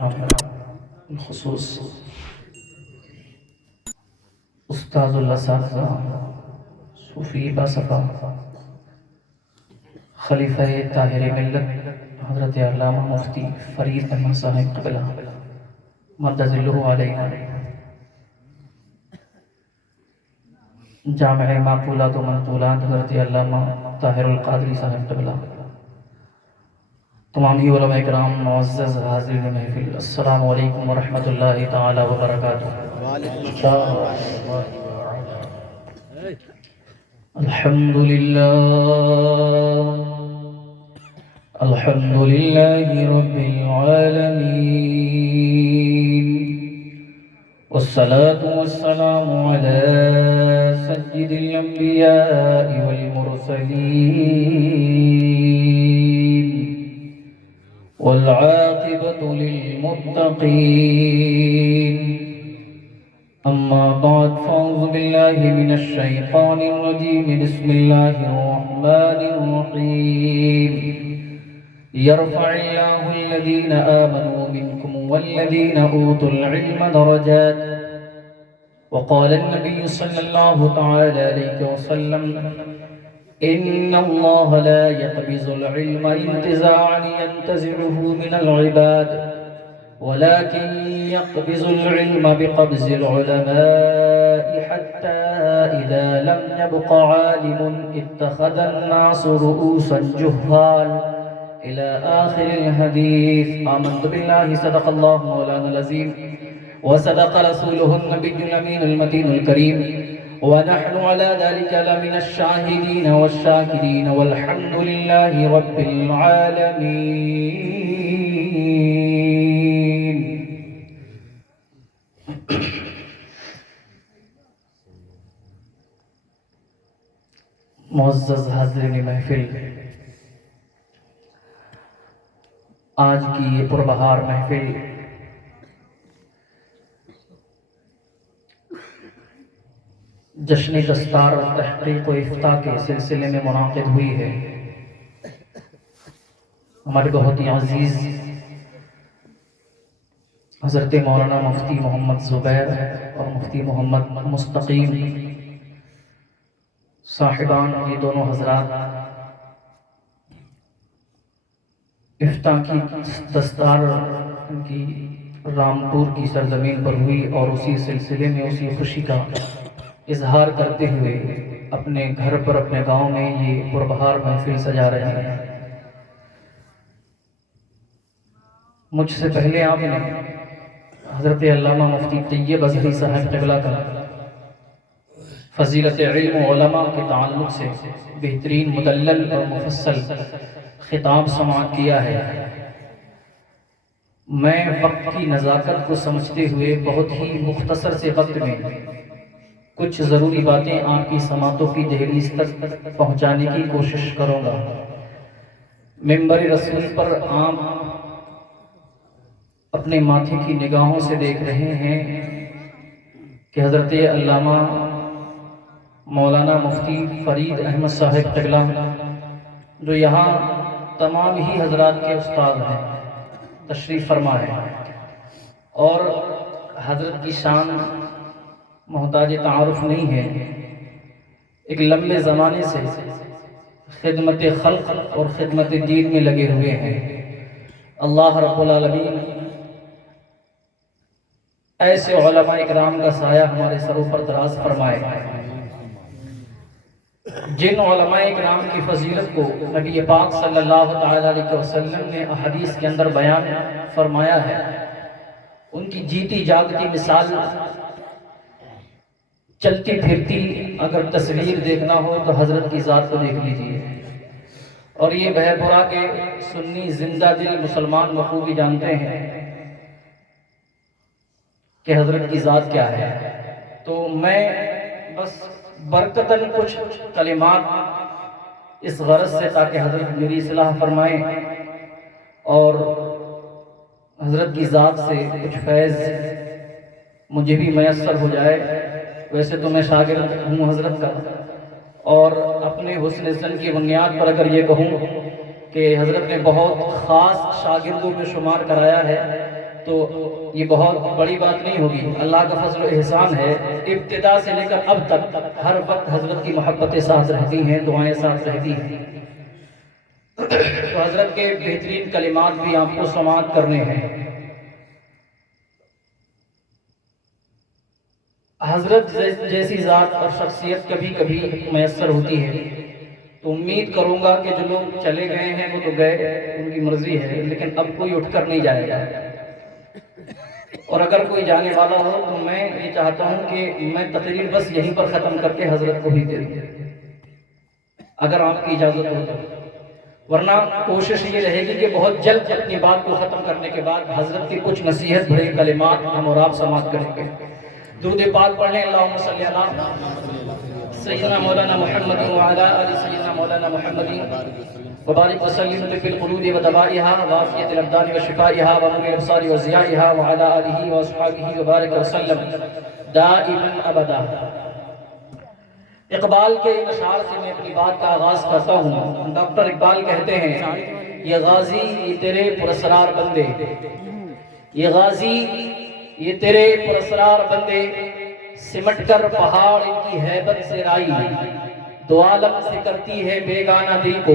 بالخصوص استاذ الاساتذہ صوفی باصفا خلیفہ طاہر ملت حضرت علامہ مفتی فرید احمد صاحب قبلہ مدد اللہ علیہ، جامع معقولات و منقولات حضرت علامہ طاہر القادری صاحب قبلہ، تمامی علماء کرام، معزز حاضرین محفل، السلام علیکم ورحمۃ اللہ تعالی وبرکاتہ۔ الحمد للہ رب العالمین، والصلاة والسلام على سید الانبیاء والمرسلین، والعاقبة للمتقین، اما بعد فاعوذ باللہ من الشیطان الرجیم، بسم اللہ الرحمن الرحیم، یرفع اللہ الذین آمنوا منکم والذین اوتوا العلم درجات، وقال النبی صلی اللہ تعالی علیہ وسلم، ان اللہ لا يقبض العلم انتزاعا ينتزعه من العباد، ولكن يقبض العلم بقبض العلماء حتى إذا لم يبق عالم اتخذ الناس رؤوسا جهال إلى آخر الحديث۔ آمنت بالله صدق الله مولانا العظيم وصدق رسوله النبي الأمين المتين الكريم، ونحن على ذلك لمن الشاهدين والشاكرين، والحمد لله رب العالمين۔ معزز حاضرین محفل، آج کی یہ پربہار محفل جشن دستار تحقیق و افتاء کے سلسلے میں منعقد ہوئی ہے۔ ہمارے بہت ہی عزیز حضرت مولانا مفتی محمد زبیر اور مفتی محمد مستقیم صاحبان، یہ دونوں حضرات افتاء کی دستار کی رامپور کی سرزمین پر ہوئی، اور اسی سلسلے میں اسی خوشی کا اظہار کرتے ہوئے اپنے گھر پر، اپنے گاؤں میں یہ پربہار محفل سجا رہے ہیں۔ مجھ سے پہلے آپ نے حضرت علامہ مفتی طیب اظہری صاحب قبلہ کا فضیلت علم و علماء کے تعلق سے بہترین مدلل اور مفصل خطاب سماعت کیا ہے۔ میں وقت کی نزاکت کو سمجھتے ہوئے بہت ہی مختصر سے وقت میں کچھ ضروری باتیں آپ کی سماعتوں کی دہلیز تک پہنچانے کی کوشش کروں گا۔ منبر رسول پر آپ اپنے ماتھے کی نگاہوں سے دیکھ رہے ہیں کہ حضرت علامہ مولانا مفتی فرید احمد صاحب قبلہ، جو یہاں تمام ہی حضرات کے استاد ہیں، تشریف فرما ہے، اور حضرت کی شان محتاج تعارف نہیں ہے۔ ایک لمبے زمانے سے خدمت خلق اور خدمت دین میں لگے ہوئے ہیں۔ اللہ رب العالمین ایسے علماء اکرام کا سایہ ہمارے سروں پر دراز فرمائے، جن علماء اکرام کی فضیلت کو نبی پاک صلی اللہ تعالی علیہ وسلم نے احادیث کے اندر بیان فرمایا ہے۔ ان کی جیتی جاگتی مثال، چلتی پھرتی اگر تصویر دیکھنا ہو تو حضرت کی ذات کو دیکھ لیجئے، اور یہ بہرپورہ کے سنی زندہ دل مسلمان بخوبی جانتے ہیں کہ حضرت کی ذات کیا ہے۔ تو میں بس برکتاً کچھ کلمات اس غرض سے، تاکہ حضرت میری اصلاح فرمائیں اور حضرت کی ذات سے کچھ فیض مجھے بھی میسر ہو جائے۔ ویسے تو میں شاگرد ہوں حضرت کا، اور اپنے حسن ظن کی بنیاد پر اگر یہ کہوں کہ حضرت نے بہت خاص شاگردوں میں شمار کرایا ہے، تو یہ بہت بڑی بات نہیں ہوگی، اللہ کا فضل و احسان ہے۔ ابتدا سے لے کر اب تک ہر وقت حضرت کی محبتیں ساتھ رہتی ہیں، دعائیں ساتھ رہتی ہیں۔ تو حضرت کے بہترین کلمات بھی آپ کو سماعت کرنے ہیں۔ حضرت جیسی ذات اور شخصیت کبھی کبھی میسر ہوتی ہے، تو امید کروں گا کہ جو لوگ چلے گئے ہیں وہ تو گئے، ان کی مرضی ہے، لیکن اب کوئی اٹھ کر نہیں جائے گا۔ اور اگر کوئی جانے والا ہو تو میں یہ چاہتا ہوں کہ میں تقریر بس یہیں پر ختم کر کے حضرت کو ہی دے دوں، اگر آپ کی اجازت ہو تو۔ ورنہ کوشش یہ رہے گی کہ بہت جلد اپنی بات کو ختم کرنے کے بعد حضرت کی کچھ نصیحت بھرے کلمات ہم اور آپ سماعت کریں گے۔ درود پاک پڑھیں، اللہم صلی علی سیدنا مولانا محمد وعلی آل سیدنا مولانا محمد وبارک وسلم طب القلوب ودوائها وعافیت الابدان وشفائها ونور الابصار وضیائها وعلی آلہ واصحابہ وبارک وسلم دائما ابدا۔ اقبال کے اشعار سے میں اپنی بات کا آغاز کرتا ہوں۔ ڈاکٹر اقبال کہتے ہیں، یہ غازی یہ تیرے پراسرار بندے، یہ غازی یہ تیرے پراسرار بندے، سمٹ کر پہاڑ ان کی ہیبت سے رائی، دو عالم سے کرتی ہے بیگانہ دل کو،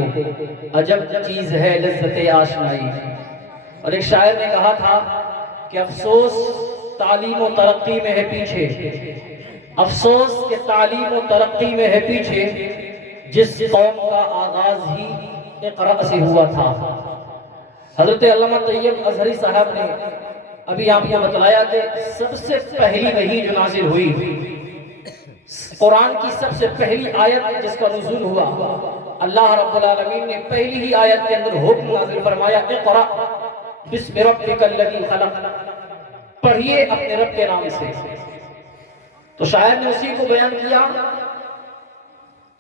عجب چیز ہے لذت آشنائی۔ اور ایک شاعر نے کہا تھا کہ افسوس تعلیم و ترقی میں ہے پیچھے، افسوس کہ تعلیم و ترقی میں ہے پیچھے، جس قوم کا آغاز ہی اقرأ سے ہوا تھا۔ حضرت علامہ طیب اظہری صاحب نے ابھی آپ کو بتلایا کہ سب سے پہلی وحی جو نازل ہوئی، قرآن کی سب سے پہلی آیت جس کا نزول ہوا، اللہ رب العالمین نے پہلی ہی آیت کے اندر حکم نازل فرمایا، اقرأ بسم ربک الذی خلق، پڑھیے اپنے رب کے نام سے۔ تو شاعر نے اسی کو بیان کیا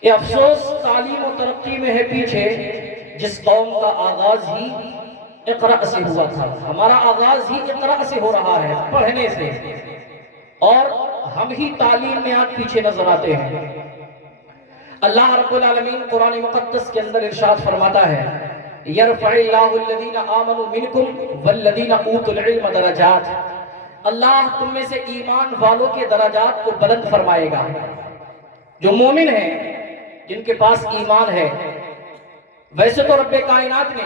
کہ افسوس تعلیم و ترقی میں ہے پیچھے، جس قوم کا آغاز ہی اقرأ سے ہوا تھا۔ ہمارا آغاز ہی اقرأ سے ہو رہا ہے، پڑھنے سے، اور ہم ہی تعلیم میں آج پیچھے نظر آتے ہیں۔ اللہ رب العالمین قرآن مقدس کے اندر ارشاد فرماتا ہے، یرفع اللہ الذین آمنوا منکم والذین اوتوا العلم درجات، اللہ تم میں سے ایمان والوں کے درجات کو بلند فرمائے گا۔ جو مومن ہیں، جن کے پاس ایمان ہے، ویسے تو رب کائنات نے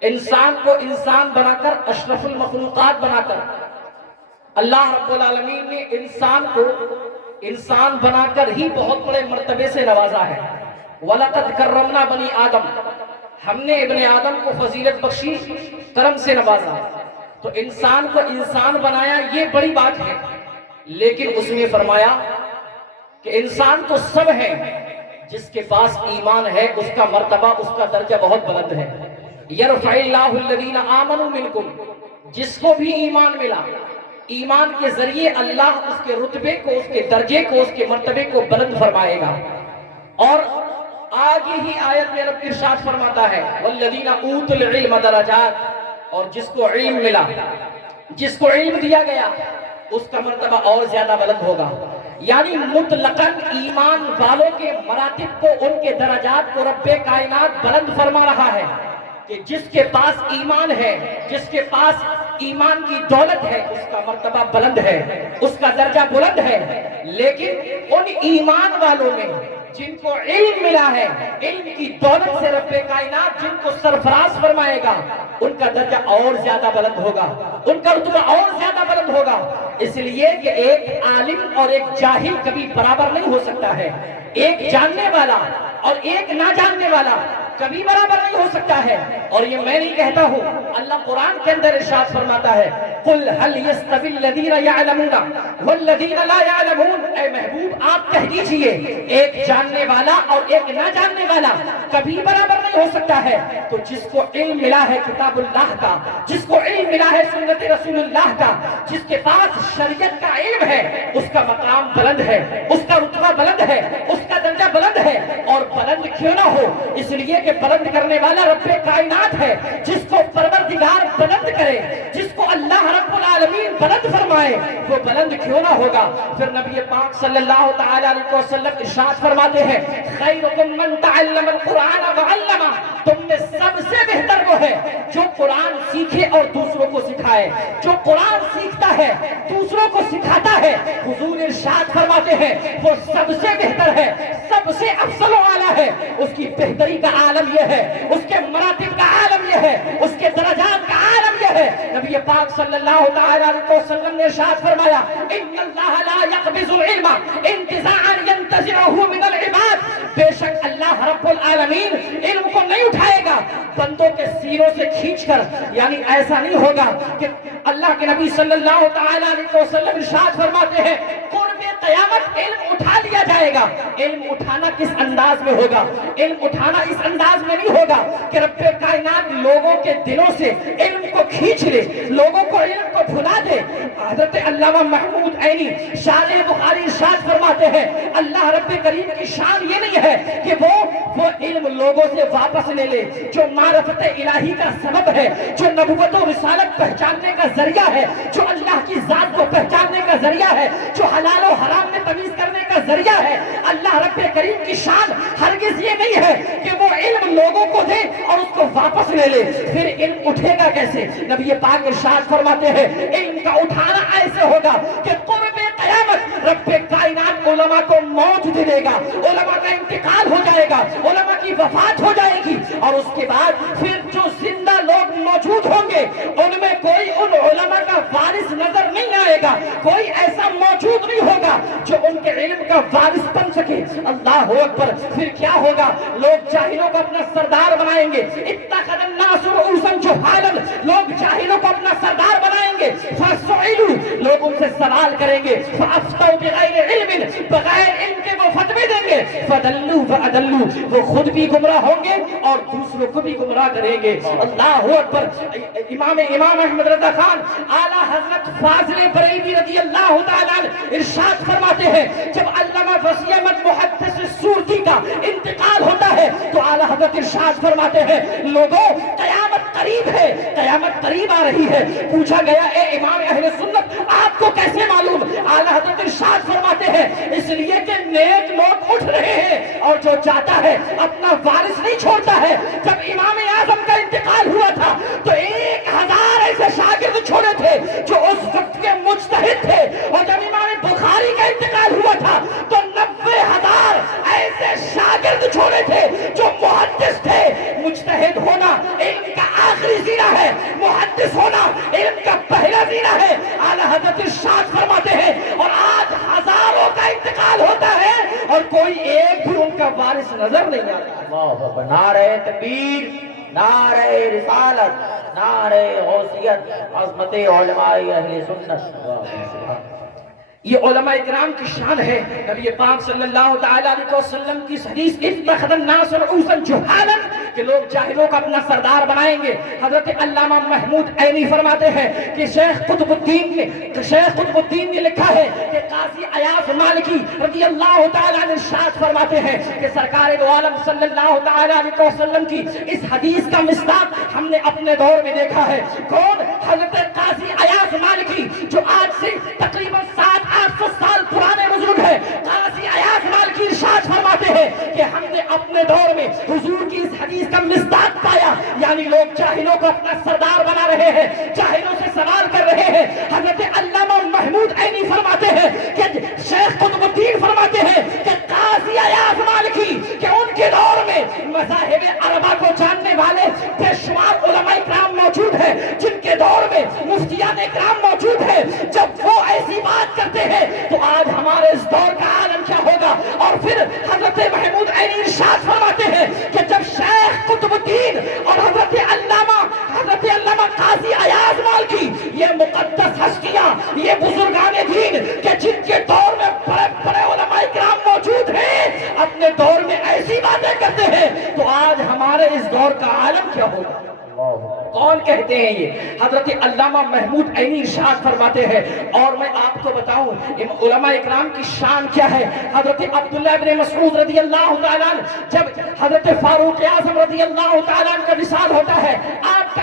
انسان کو انسان بنا کر، اشرف المخلوقات بنا کر، اللہ رب العالمین نے انسان کو انسان بنا کر ہی بہت بڑے مرتبے سے نوازا ہے۔ وَلَقَدْ كَرَّمْنَا بَنِي آدم، ہم نے ابن آدم کو فضیلت بخشی، کرم سے نوازا۔ تو انسان کو انسان بنایا، یہ بڑی بات ہے، لیکن اس نے فرمایا کہ انسان تو سب ہے، جس کے پاس ایمان ہے اس کا مرتبہ، اس کا درجہ بہت بلند ہے۔ یرفع اللہ الذین آمنوا منکم، جس کو بھی ایمان ملا، ایمان کے ذریعے اللہ اس کے رتبے کو، اس کے درجے کو، اس کے مرتبے کو بلند فرمائے گا۔ اور آگے ہی آیت میں رب ارشاد فرماتا ہے، والذین اوتوا العلم درجات، اور جس کو علم ملا، جس کو علم دیا گیا، اس کا مرتبہ اور زیادہ بلند ہوگا۔ یعنی مطلقاً ایمان والوں کے مراتب کو، ان کے درجات کو رب کائنات بلند فرما رہا ہے کہ جس کے پاس ایمان ہے، جس کے پاس ایمان کی دولت ہے، اس کا مرتبہ بلند ہے، اس کا درجہ بلند ہے۔ لیکن ان ایمان والوں میں جن کو علم ملا ہے، علم کی دولت سے رب کائنات جن کو سرفراز فرمائے گا، ان کا درجہ اور زیادہ بلند ہوگا، ان کا رتبہ اور زیادہ بلند ہوگا۔ اس لیے کہ ایک عالم اور ایک جاہل کبھی برابر نہیں ہو سکتا ہے، ایک جاننے والا اور ایک نہ جاننے والا کبھی برابر نہیں ہو سکتا ہے۔ اور یہ میں نہیں کہتا ہوں، اللہ قرآن کے اندر ارشاد فرماتا ہے، قُلْ هَلْ يَسْتَوِي الَّذِينَ يَعْلَمُونَ وَالَّذِينَ لَا يَعْلَمُونَ، اے محبوب آپ کہہ دیجئے، ایک جاننے والا اور ایک نہ جاننے والا کبھی برابر نہیں ہو سکتا ہے۔ تو جس کو علم ملا ہے کتاب اللہ کا، جس کو علم ملا ہے سنت رسول اللہ کا، جس کے پاس شریعت کا علم ہے، اس کا مقام بلند ہے، اس کا رتبہ بلند ہے، اس کا درجہ بلند ہے۔ اور بلند کیوں نہ ہو؟ اس لیے کہ بلند کرنے والا رب کائنات ہے۔ جس کو پروردگار بلند کرے، جس کو اللہ رب العالمین بلند فرمائے وہ بلند کیوں نہ ہوگا؟ پھر نبی پاک صلی اللہ تعالی علیہ وسلم ارشاد فرماتے ہیں خیرکم من تعلم القرآن وعلمہ، تم میں سب سے بہتر وہ ہے جو قرآن سیکھے اور دوسروں کو سکھائے، جو قرآن سیکھتا ہے دوسروں کو سکھاتا ہے، حضور ارشاد فرماتے ہیں وہ سب سے بہتر ہے، سب سے افضل و اعلیٰ ہے۔ اس کی بہتری کا عالم یہ ہے، اس کے مراتب کا عالم یہ ہے، اس کے درجات کا عالم یہ ہے۔ نبی پاک صلی اللہ تعالی علیہ وسلم نے ارشاد فرمایا ان اللہ لا يقبض العلم انتزاعا ينتزعه من العباد، بے شک اللہ رب العالمین علم کو نہیں اٹھائے گا بندوں کے سینوں سے کھینچ کر، یعنی ایسا نہیں ہوگا کہ اللہ کے نبی صلی اللہ تعالی علیہ وسلم ارشاد فرماتے ہیں قرب قیامت علم اٹھا لیا جائے گا۔ علم اٹھانا کس انداز میں ہوگا؟ علم اٹھانا اس انداز میں نہیں ہوگا کہ رب کائنات لوگوں کے دلوں سے علم کو کھینچ لے، لوگوں کو علم کو بھلا دے۔ حضرت علامہ محمود عینی شارح بخاری ارشاد فرماتے ہیں اللہ رب کریم کی شان یہ نہیں ہے کہ وہ علم لوگوں سے واپس لے لے جو معرفت الہی کا سبب ہے، جو نبوت و رسالت پہچاننے کا ذریعہ ہے، جو اللہ کی ذات کو پہچاننے کا ذریعہ ہے، جو حلال و حرام میں تمیز کرنے کا ذریعہ ہے۔ اللہ رب کریم کی شان ہرگز یہ نہیں ہے کہ وہ علم لوگوں کو دے اور اس کو واپس لے لے، پھر علم اٹھے گا کیسے؟ نبی پاک ارشاد فرماتے ہیں علم کا اٹھانا ایسے ہوگا کہ قرب قیامت رب کائنات علماء کو موت دے دے گا، علماء کا انتقال ہو جائے گا، علماء کی وفات ہو جائے گی، اور اس کے بعد پھر جو زندہ لوگ موجود ہوں گے ان میں کوئی ان علماء کا وارث نظر نہیں آئے گا، کوئی ایسا موجود نہیں ہوگا جو ان کے علم کا وارث بن سکے۔ اللہ اکبر! پھر کیا ہوگا؟ لوگ جاہلوں کو اپنا سردار بنائیں گے، اتخذ الناس رؤوسا جہالا، لوگ جاہلوں کو اپنا سردار بنائیں گے، فسئلوا، لوگ ان سے سوال کریں گے، فافتوا بغیر علم، بغیر علم کے وہ فتوے دیں گے، فدلوا فاضلوا، وہ خود بھی گمراہ ہوں گے اور دوسروں کو بھی گمراہ کریں گے۔ اللہ اکبر! امام احمد رضا خان اعلیٰ حضرت فاضل بریلوی رضی اللہ تعالیٰ ارشاد فرماتے ہیں جب علامہ وسیع احمد محدث سورتی کا انتقال ہوتا ہے تو اعلیٰ حضرت ارشاد فرماتے ہیں لوگوں قیامت قریب ہے، قیامت قریب آ رہی ہے۔ پوچھا گیا اے امام اہل سنت آپ کو کیسے معلوم؟ اعلیٰ حضرت ارشاد فرماتے ہیں اس لیے کہ نیک لوگ اٹھ رہے ہیں اور جو چاہتا ہے اپنا وارث نہیں چھوڑتا ہے۔ جب امام اعظم کا انتقال ہوا تھا تو 1000 ایسے شاگرد چھوڑے تھے جو اس وقت کے مجتہد تھے، اور جب امام بخاری کا انتقال ہوا تھا تو 90,000 ایسے شاگرد چھوڑے تھے جو محدث تھے۔ مجتہد ہونا علم کا آخری زینہ ہے، محدث ہونا علم کا پہلا زینہ ہے۔ اعلیٰ حضرت ارشاد فرماتے ہیں اور آج ہزاروں کا انتقال ہوتا ہے اور کوئی ایک بھی ان کا وارث نظر نہیں آتا۔ نعرہ تکبیر، نعرہ رسالت، نعرہ غوثیت، عظمت علماء اہل سنت۔ یہ علماء اکرام کی شان ہے۔ نبی پاک صلی اللہ تعالی علیہ وسلم کی حدیث اتخذ الناس رؤوسا جہالا کہ لوگ جاہلوں کا اپنا سردار بنائیں گے۔ حضرت علامہ محمود عینی فرماتے ہیں کہ شیخ قطب الدین نے لکھا ہے کہ قاضی ایاز مالکی رضی اللہ تعالی عنہ ارشاد فرماتے ہیں کہ سرکار دو عالم صلی اللہ تعالی علیہ وسلم کی اس حدیث کا مصداق ہم نے اپنے دور میں دیکھا ہے۔ کون؟ حضرت قاضی ایاز مالکی جو آج سے تقریباً 700-800 سال پرانے بزرگ ہیں۔ قاضی ایاز مالکی ارشاد فرماتے ہیں کہ ہم نے اپنے دور میں حضور کی اس حدیث کا مصداق پایا، یعنی لوگ جاہلوں کو اپنا سردار بنا رہے ہیں، جاہلوں سے سوال کر رہے ہیں۔ حضرت علامہ محمود عینی فرماتے ہیں کہ شیخ قطب الدین فرماتے ہیں کہ قاضی ایاز مالکی کہ ان کے دور میں مذاہب اربعہ کو جاننے والے بے شمار علماء کرام موجود ہیں، جن کے دور میں مفتیان کرام موجود ہیں۔ جب وہ ایسی بات کرتے ہیں تو آج ہمارے اس دور کا عالم کیا ہوگا؟ اور پھر حضرت محمود عینی ارشاد فرماتے ہیں کہ جب شیخ قطب الدین اور حضرت علامہ قاضی ایاز مالکی یہ مقدس ہستیاں، یہ بزرگان دین کہ جن کے دور میں بڑے بڑے علماء کرام موجود ہیں اپنے دور میں ایسی باتیں کرتے ہیں تو آج ہمارے اس دور کا عالم کیا ہوگا؟ کون کہتے ہیں یہ؟ حضرت علامہ محمود عینی ارشاد فرماتے ہیں۔ اور میں آپ کو بتاؤں علماء اکرام کی شان کیا ہے۔ حضرت عبداللہ بن مسعود رضی اللہ تعالیٰ عنہ جب حضرت فاروق اعظم رضی اللہ تعالیٰ عنہ کا وصال ہوتا ہے، آپ کا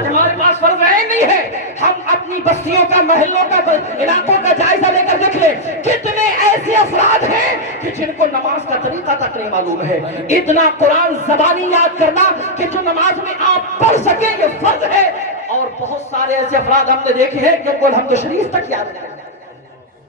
آج ہمارے پاس فرض عین نہیں ہے. ہم اپنی بستیوں کا, محلوں کا, علاقوں کا جائزہ لے کر دیکھ لیں. کتنے ایسے افراد ہیں کہ جن کو نماز کا طریقہ تک نہیں معلوم ہے. اتنا قرآن زبانی یاد کرنا کہ جو نماز میں آپ پڑھ سکیں یہ فرض ہے. اور بہت سارے ایسے افراد ہم نے دیکھے ہیں جن کو الحمد شریف تک یاد نہیں.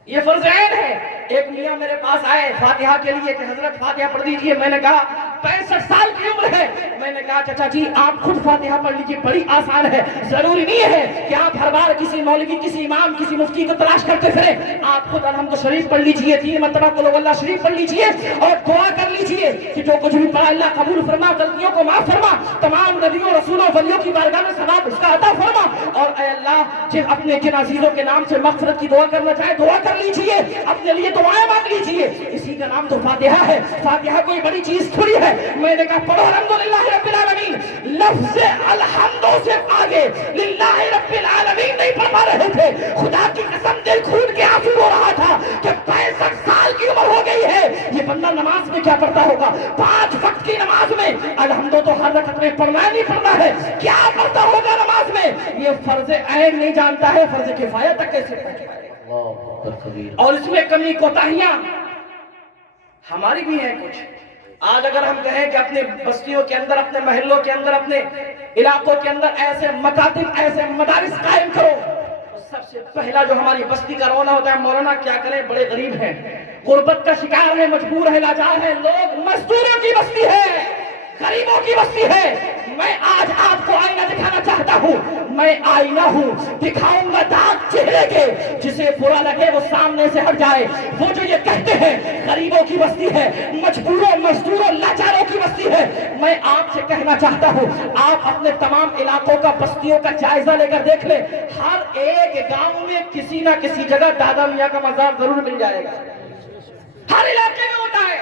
یہ فرض عین ہے. ایک میاں میرے پاس آئے فاتحہ کے لیے کہ حضرت فاتحہ پڑھ دیجئے. میں نے کہا 65 سال کی عمر ہے. میں نے کہا چچا جی آپ خود فاتحہ پڑھ لیجئے, بڑی آسان ہے. ضروری نہیں ہے کہ آپ ہر بار کسی مولوی, کسی امام, کسی مفتی کو تلاش کرتے پھریں. آپ خود الحمد شریف پڑھ لیجئے, 3 مرتبہ قل هو اللہ شریف پڑھ لیجئے اور دعا کر لیجئے کہ جو کچھ بھی پڑھا اللہ قبول فرما, غلطیوں کو معاف فرما, تمام نبیوں, رسولوں, ولیوں کی بارگاہ میں ثواب اس کا عطا فرما. اور اے اللہ اپنے جن عزیزوں کے نام سے مغفرت کی دعا کرنا چاہے دعا کر لیجئے, اپنے لیے دعائیں مانگ لیجئے. اسی کا نام تو فاتحہ ہے. فاتحہ کوئی بڑی چیز تھوڑی ہے. میں نے کہا پڑھو الحمدللہ رب العالمین. لفظ الحمدوں سے آگے للہ رب العالمین نہیں پڑھ پا رہے تھے. خدا کی قسم دل کھول کے آنسو رو رہا تھا کہ 65 سال کی عمر ہو گئی ہے, یہ بندہ نماز میں کیا پڑھتا ہوگا. 5 وقت کی نماز میں الحمدوں تو ہر رکعت میں پڑھنا نہیں پڑھنا ہے, کیا پڑھتا ہوگا نماز میں. یہ فرض عین نہیں جانتا ہے, فرض کفایہ تک کیسے پہنچ پائے. اور اس میں کمی کوتاہیاں ہماری بھی ہیں کچھ. آج اگر ہم کہیں کہ اپنے بستیوں کے اندر, اپنے محلوں کے اندر, اپنے علاقوں کے اندر ایسے مکاتب, ایسے مدارس قائم کرو, تو سب سے پہلا جو ہماری بستی کا رونا ہوتا ہے مولانا کیا کریں, بڑے غریب ہیں, غربت کا شکار ہے, مجبور ہے, لاچار ہے لوگ, مزدوروں کی بستی ہے, غریبوں کی بستی ہے. میں آج آپ کو آئینہ دکھانا چاہتا ہوں. میں آئینہ ہوں, دکھاؤں گا داغ چہرے کے, جسے برا لگے وہ سامنے سے ہٹ جائے. وہ جو یہ کہتے ہیں غریبوں کی بستی ہے, مجبوروں, مزدوروں, لاچاروں کی بستی ہے, میں آپ سے کہنا چاہتا ہوں آپ اپنے تمام علاقوں کا, بستیوں کا جائزہ لے کر دیکھ لیں. ہر ایک گاؤں میں کسی نہ کسی جگہ دادا میاں کا مزار ضرور مل جائے گا. ہر علاقے میں ہوتا ہے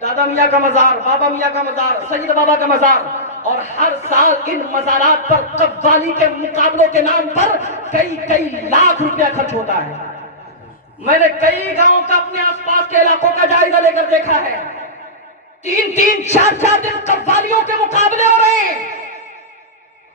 دادا میاں کا مزار, بابا میاں کا مزار, سید بابا کا مزار. اور ہر سال ان مزارات پر قوالی کے مقابلوں کے نام پر کئی لاکھ روپیہ خرچ ہوتا ہے. میں نے کئی گاؤں کا, اپنے آس پاس کے علاقوں کا جائزہ لے کر دیکھا ہے. 3 4 دن قوالیوں کے مقابلے ہو رہے ہیں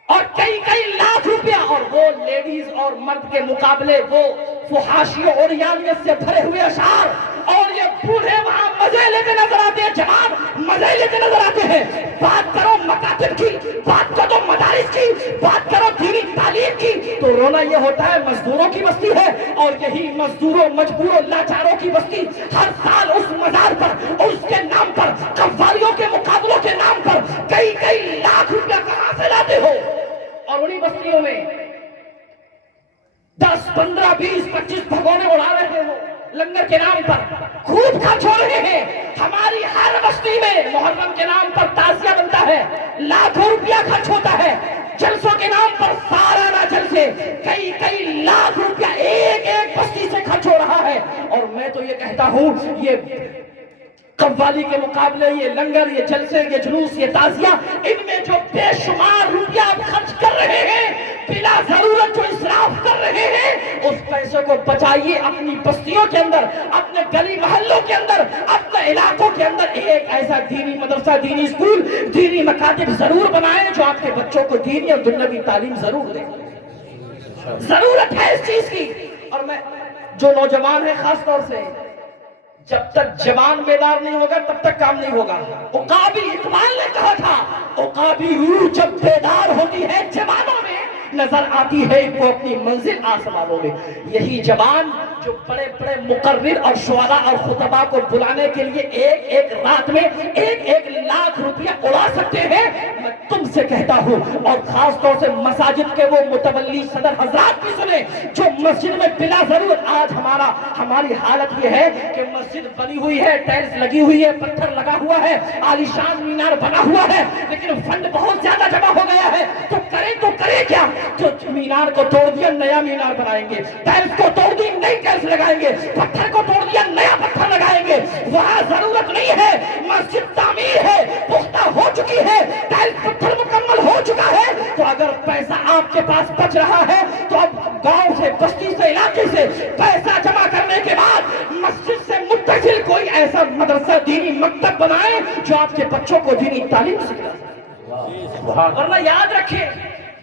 اور کئی لاکھ روپیہ. اور وہ لیڈیز اور مرد کے مقابلے, وہ فحاشی اور یانیت سے بھرے ہوئے اشعار, اور یہ بوڑھے وہاں مزے لیتے نظر آتے ہیں, جوان مزے لیتے نظر آتے ہیں. بات کرو مکاتب کی, بات کرو مدارس کی, بات کرو دینی تعلیم کی, تو رونا یہ ہوتا ہے مزدوروں کی بستی ہے. اور یہی مزدوروں, مجبوروں, لاچاروں کی بستی ہر سال اس مزار پر اور اس کے نام پر, قوالیوں کے مقابلوں کے نام پر کئی لاکھ روپیہ کہاں سے لاتے ہو. اور انہی بستیوں میں 10 15 20 25 بھگونے اڑا رہے ہو لنگر کے نام پر, خوب خرچ ہو رہے ہیں. ہماری ہر بستی میں محرم کے نام پر تعزیہ بنتا ہے, لاکھوں روپیہ خرچ ہوتا ہے. جلسوں کے نام پر سالانہ جلسے, کئی لاکھ روپیہ ایک بستی سے خرچ ہو رہا ہے. اور میں تو یہ کہتا ہوں یہ قوالی کے مقابلے, یہ لنگر, یہ جلسے, یہ جلوس, یہ تعزیہ, ان میں جو بے شمار روپیہ آپ خرچ کر رہے ہیں, بلا ضرورت جو اسراف کر رہے ہیں, اس پیسے کو بچائیے. اپنی بستیوں کے اندر, اپنے گلی محلوں کے اندر, اپنے علاقوں کے اندر ایک ایسا دینی مدرسہ, دینی اسکول, دینی مکاتب ضرور بنائیں جو آپ کے بچوں کو دینی اور دنیاوی تعلیم ضرور دیں. ضرورت ہے اس چیز کی. اور میں جو نوجوان ہیں خاص طور سے, جب تک جوان بیدار نہیں ہوگا تب تک کام نہیں ہوگا. عقابی اقبال نے کہا تھا, عقابی روح جب بیدار ہوتی ہے جوانوں میں, نظر آتی ہے ان کو اپنی منزل آسمانوں میں. یہی جوان جو بڑے مقرر اور شعراء اور خطباء کو بلانے کے لیے ایک رات میں 1 لاکھ روپیہ اڑا سکتے ہیں, میں تم سے کہتا ہوں, اور خاص طور سے مساجد کے وہ متولی صدر حضرات بھی سنیں جو مسجد میں بلا ضرورت, آج ہماری حالت یہ ہے کہ مسجد بنی ہوئی ہے, ٹائلس لگی ہوئی ہے, پتھر لگا ہوا ہے, عالیشان مینار بنا ہوا ہے, لیکن فنڈ بہت زیادہ جمع ہو گیا ہے, تو کرے کیا. جو مینار کو توڑ دیا نیا مینار بنائیں گے, ٹائلس کو توڑ دی نئی ٹائلس لگائیں گے, پتھر کو توڑ دیا نیا پتھر لگائیں گے. وہاں ضرورت نہیں ہے, مسجد تعمیر ہے, پختہ ہو چکی ہے, ٹائلس پتھر مکمل ہو چکا ہے. تو اگر پیسہ آپ کے پاس بچ رہا ہے تو اب گاؤں سے, بستی سے, علاقے سے پیسہ جمع کرنے کے بعد مسجد سے متصل کوئی ایسا مدرسہ, دینی مکتب بنائیں جو آپ کے بچوں کو دینی تعلیم سکھائے. ورنہ یاد رکھیں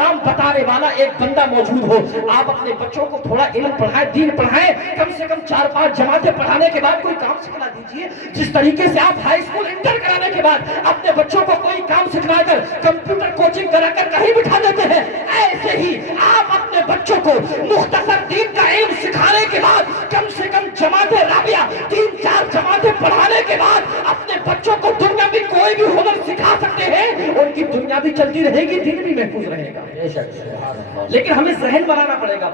حرام بتانے والا ایک بندہ موجود ہو. آپ اپنے بچوں کو تھوڑا علم پڑھائیں, دین پڑھائیں, کم سے کم 4-5 جماعتیں پڑھانے کے بعد کوئی کام سکھلا دیجئے. جس طریقے سے آپ ہائی اسکول انٹر کرانے کے بعد اپنے بچوں کو کوئی کام سکھلا کر کمپیوٹر کوچنگ کرا کر کہیں بٹھا دیتے ہیں, ایسے ہی آپ اپنے بچوں کو مختصر دین کا علم سکھانے کے بعد کم سے کم جماعت رابعہ 3-4 جماعتیں پڑھانے کے بعد اپنے بچوں کو دنیا میں کوئی بھی ہنر سکھا سکتے ہیں. ان کی دنیا بھی چلتی رہے گی, دین بھی محفوظ رہے گا. لیکن ہمیں ذہن بنانا پڑے گا,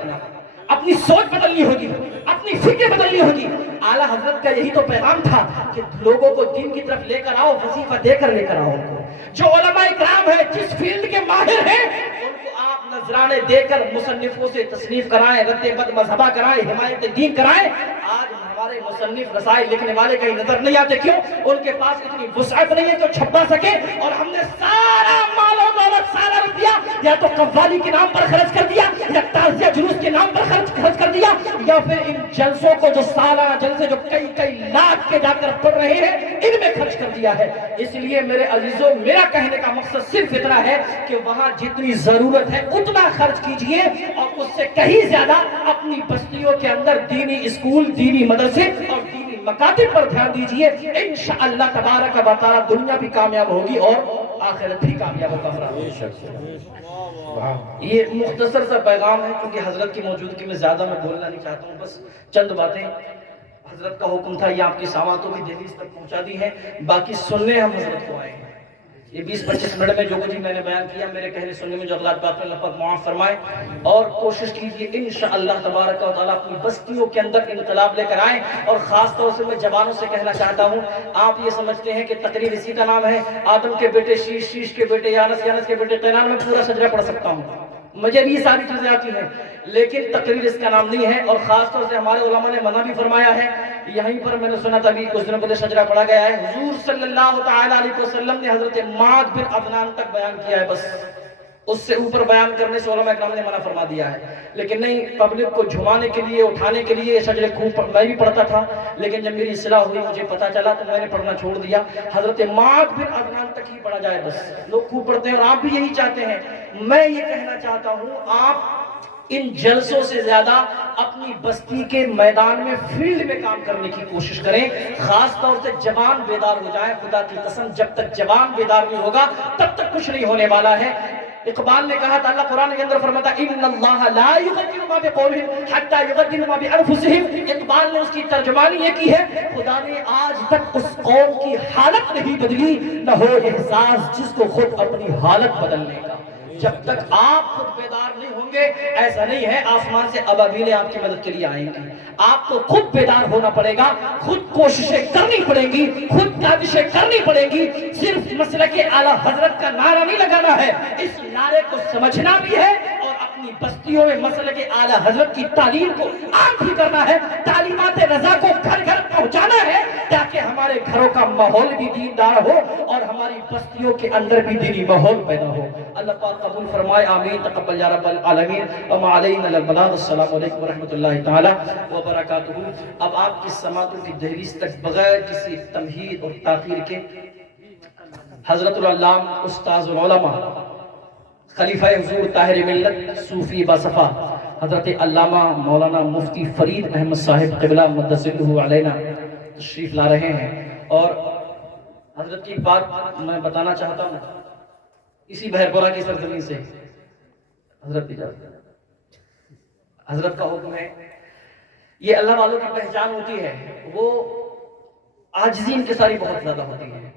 اپنی سوچ بدلنی ہوگی, اپنی فکر بدلنی ہوگی. اعلیٰ حضرت کا یہی تو پیغام تھا کہ لوگوں کو دین کی طرف لے کر آؤ, وظیفہ دے کر لے کر آؤ. جو علماء کرام ہیں, جس فیلڈ کے ماہر ہیں, ان کو آپ نذرانے دے کر مصنفوں سے تصنیف کرائیں, رد بد مذہبہ کرائیں, حمایت دین کرائیں. آج ہمارے مصنف رسائل لکھنے والے کہیں نظر نہیں آتے. کیوں؟ ان کے پاس اتنی وسعت نہیں ہے جو چھپا سکے. اور ہم نے سارا مال و دولت, سارا روپیہ یا تو قوالی کے نام پر خرچ کر دیا, یا تعزیہ جلوس کے نام پر خرچ کر دیا, یا پھر ان جلسوں کو جو سالانہ جلسے جو کئی لاکھ کے جا کر پڑھ رہے ہیں, ان میں خرچ کر دیا ہے. اس لیے میرے عزیزوں, میرا کہنے کا مقصد صرف اتنا ہے کہ وہاں جتنی ضرورت ہے اتنا خرچ کیجئے, اور اس سے کہیں زیادہ اپنی بستیوں کے اندر دینی اسکول, دینی مدرسے اور دینی مکاتب پر دھیان دیجئے. انشاءاللہ تبارک و تعالی دنیا بھی کامیاب ہوگی اور آخرت بھی کامیاب ہوگا. یہ مختصر سا پیغام ہے, کیونکہ حضرت کی موجودگی میں زیادہ میں بولنا نہیں چاہتا ہوں. بس چند باتیں, حضرت کا حکم تھا یہ آپ کی سماعتوں کی دہلیز تک پہنچا دی ہیں, باقی سننے ہم حضرت کو آئے ہیں. یہ 20-25 منٹ میں جو کچھ میں نے بیان کیا, میرے کہنے سننے میں جو اغلاط بات میں اللہ پاک معاف فرمائے. اور کوشش کیجئے انشاءاللہ تبارک و تعالیٰ اپنی بستیوں کے اندر انقلاب لے کر آئیں. اور خاص طور سے میں جوانوں سے کہنا چاہتا ہوں, آپ یہ سمجھتے ہیں کہ تقریر اسی کا نام ہے, آدم کے بیٹے شیش, شیش کے بیٹے یانس, یانس کے بیٹے قینان, میں پورا سجدہ پڑھ سکتا ہوں, مجھے بھی یہ ساری چیزیں آتی ہیں, لیکن تقریر اس کا نام نہیں ہے. اور خاص طور سے ہمارے علماء نے منع بھی فرمایا ہے. یہیں پر میں نے سنا تھا ابھی کچھ دنوں پہلے شجرہ پڑھا گیا ہے, حضور صلی اللہ تعالیٰ علیہ وسلم نے حضرت معاذ بن عدنان تک بیان کیا ہے, بس اس سے اوپر بیان کرنے سے علماء اکرام نے منع فرما دیا ہے. لیکن نہیں, پبلک کو جھمانے کے لیے, اٹھانے کے لیے شجرے خوب میں بھی پڑھتا تھا, لیکن جب میری اصلاح ہوئی, مجھے پتا چلا, تو میں نے پڑھنا چھوڑ دیا. حضرت معاذ بن عدنان تک ہی پڑھا جائے, بس لوگ خوب پڑھتے ہیں اور آپ بھی یہی چاہتے ہیں. میں یہ کہنا چاہتا ہوں, آپ ان جلسوں سے زیادہ اپنی بستی کے میدان میں, فیلڈ میں کام کرنے کی کوشش کریں. خاص طور سے جوان بیدار ہو جائیں. خدا کی قسم, جب تک جوان بیدار نہیں ہوگا تب تک کچھ نہیں ہونے والا ہے. اقبال نے کہا تھا, اللہ قرآن کے اندر فرماتا ان اللہ لا یغیر ما بقوم حتی یغیر ما بانفسہم. اقبال نے اس کی ترجمانی یہ کی ہے, خدا نے آج تک اس قوم کی حالت نہیں بدلی, نہ ہو احساس جس کو خود اپنی حالت بدلنے کا. جب تک آپ خود بیدار نہیں ہوں گے, ایسا نہیں ہے آسمان سے ابابیلیں آپ کی مدد کے لیے آئیں گی. آپ کو خود بیدار ہونا پڑے گا, خود کوششیں کرنی پڑیں گی, خود کاوشیں کرنی پڑیں گی. صرف مسلک اعلیٰ حضرت کا نعرہ نہیں لگانا ہے, اس نعرے کو سمجھنا بھی ہے اور اپنی بستیوں میں مسلک اعلیٰ حضرت کی تعلیم کو عام بھی کرنا ہے. تعلیمات رضا کو گھر گھر پہنچانا ہے, تاکہ ہمارے گھروں کا ماحول بھی دیندار ہو اور ہماری بستیوں کے اندر بھی دینی ماحول پیدا ہو. اللہ پاک قبول فرمائے, آمین, تقبل یا رب العالمین. وما علینا الا البلاغ. السلام علیکم ورحمۃ اللہ تعالی وبرکاتہ. اب آپ کی سماعتوں کی دہلیز تک بغیر کسی تمہید اور تاخیر کے حضرت العلام استاذ العلماء خلیفہ حضور طاہر ملت صوفی باصفا حضرت علامہ مولانا مفتی فرید احمد صاحب قبلہ مدثلہ علینا تشریف لا رہے ہیں. اور حضرت کی ایک بات میں بتانا چاہتا ہوں, اسی بہرپورہ کی سرزمین سے حضرت حضرت کا حکم ہے. یہ اللہ والوں کی پہچان ہوتی ہے, وہ عاجزی ان کے ساری بہت زیادہ ہوتی ہے.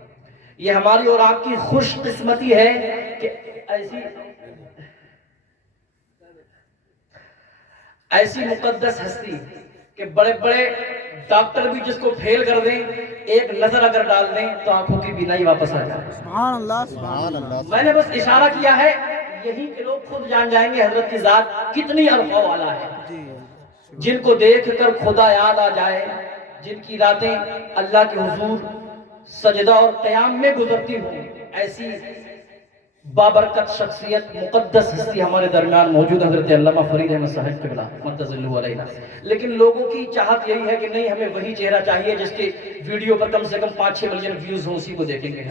یہ ہماری اور آپ کی خوش قسمتی ہے کہ ایسی مقدس ہستی کہ بڑے بڑے ڈاکٹر بھی جس کو فیل کر دیں, ایک نظر اگر ڈال دیں تو آنکھوں کی بینائی واپس آ جائے. سبحان اللہ, سبحان اللہ. میں نے بس اشارہ کیا ہے, یہی کہ لوگ خود جان جائیں گے حضرت کی ذات کتنی عرفہ والا ہے. جن کو دیکھ کر خدا یاد آ جائے, جن کی راتیں اللہ کے حضور سجدہ اور قیام میں گزرتی ہوں, ایسی بابرکت شخصیت, مقدس ہستی ہمارے درمیان موجود حضرت علامہ فرید احمد صاحب قبلہ مدثلہ علیہ. لیکن لوگوں کی چاہت یہی ہے کہ نہیں, ہمیں وہی چہرہ چاہیے جس کے ویڈیو پر کم سے کم 5-6 ملین ویوز ہوں, اسی کو دیکھیں گے.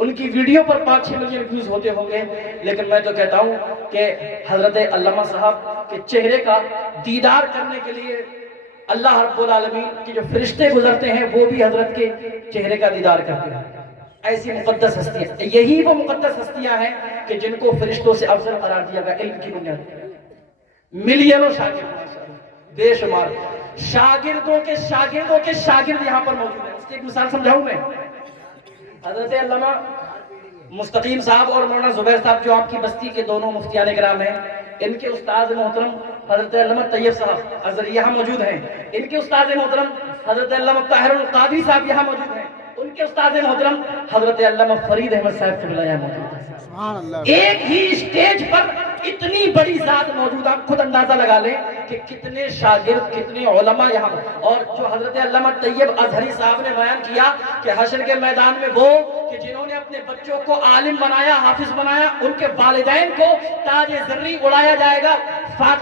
ان کی ویڈیو پر 5-6 ملین ویوز ہوتے ہوں گے، لیکن میں تو کہتا ہوں کہ حضرت علامہ صاحب کے چہرے کا دیدار کرنے کے لیے اللہ رب العالمین کے جو فرشتے گزرتے ہیں وہ بھی حضرت کے چہرے کا دیدار کرتے ہیں۔ ایسی مقدس ہستیاں، یہی وہ مقدس ہستیاں ہیں کہ جن کو فرشتوں سے افضل قرار دیا گیا علم کی بنیاد پر۔ ملینوں شاگرد، بے شمار شاگردوں کے شاگرد یہاں پر موجود ہیں۔ اس کی ایک مثال سمجھاؤں میں، حضرت علامہ مستقیم صاحب اور مولانا زبیر صاحب جو آپ کی بستی کے دونوں مفتیان کرام ہیں، ان کے استاد محترم حضرت علامہ طیب صاحب ازہری یہاں موجود ہیں، ان کے استاد محترم حضرت علامہ طاہر القادری صاحب یہاں موجود ہیں، ان کے استاد محترم حضرت علامہ فرید احمد صاحب قبلہ یہاں موجود ہیں۔ ایک ہی اسٹیج پر اتنی بڑی ذات موجود، آپ خود اندازہ لگا لیں کہ کتنے شاگرد، کتنے علماء یہاں پر۔ اور جو حضرت علامہ طیب ازہری صاحب نے بیان کیا کہ حشر کے میدان میں وہ کہ جنہوں نے اپنے بچوں کو عالم بنایا، حافظ بنایا، ان کے والدین کو تاج زرعی اڑایا جائے گا،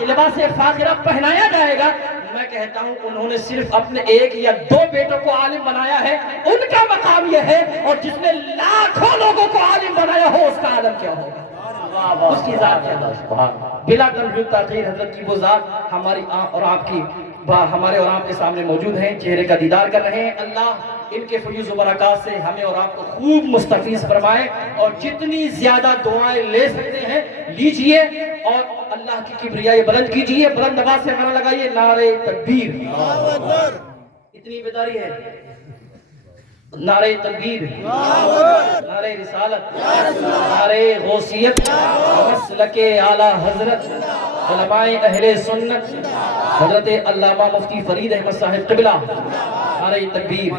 لباس فاخرہ پہنایا جائے گا۔ میں کہتا ہوں انہوں نے صرف اپنے 1 یا 2 بیٹوں کو عالم بنایا ہے، ان کا مقام یہ ہے، اور جس نے لاکھوں لوگوں کو عالم بنایا ہو اس کا عالم کیا ہوگا، اس کی ذات کیا ہوگا۔ بلا تنویر تاخیر حضرت کی وہ ذات ہماری اور آپ کی ہمارے اور آپ کے سامنے موجود ہیں، چہرے کا دیدار کر رہے ہیں۔ اللہ ان کے فیوز و برکات سے ہمیں اور آپ کو خوب مستفیض فرمائے، اور جتنی زیادہ دعائیں لے سکتے ہیں لیجئے، اور اللہ کی کبریائی بلند کیجئے۔ بلند آواز سے نعرہ لگائیے، نعرہ تکبیر۔ اتنی بیداری ہے، نعرہ تکبیر، نعرہ رسالت، نعرہ غوثیت، مسلک اعلیٰ حضرت علماء اہل سنت حضرت علامہ مفتی فرید احمد صاحب قبلہ، نعرہ تکبیر۔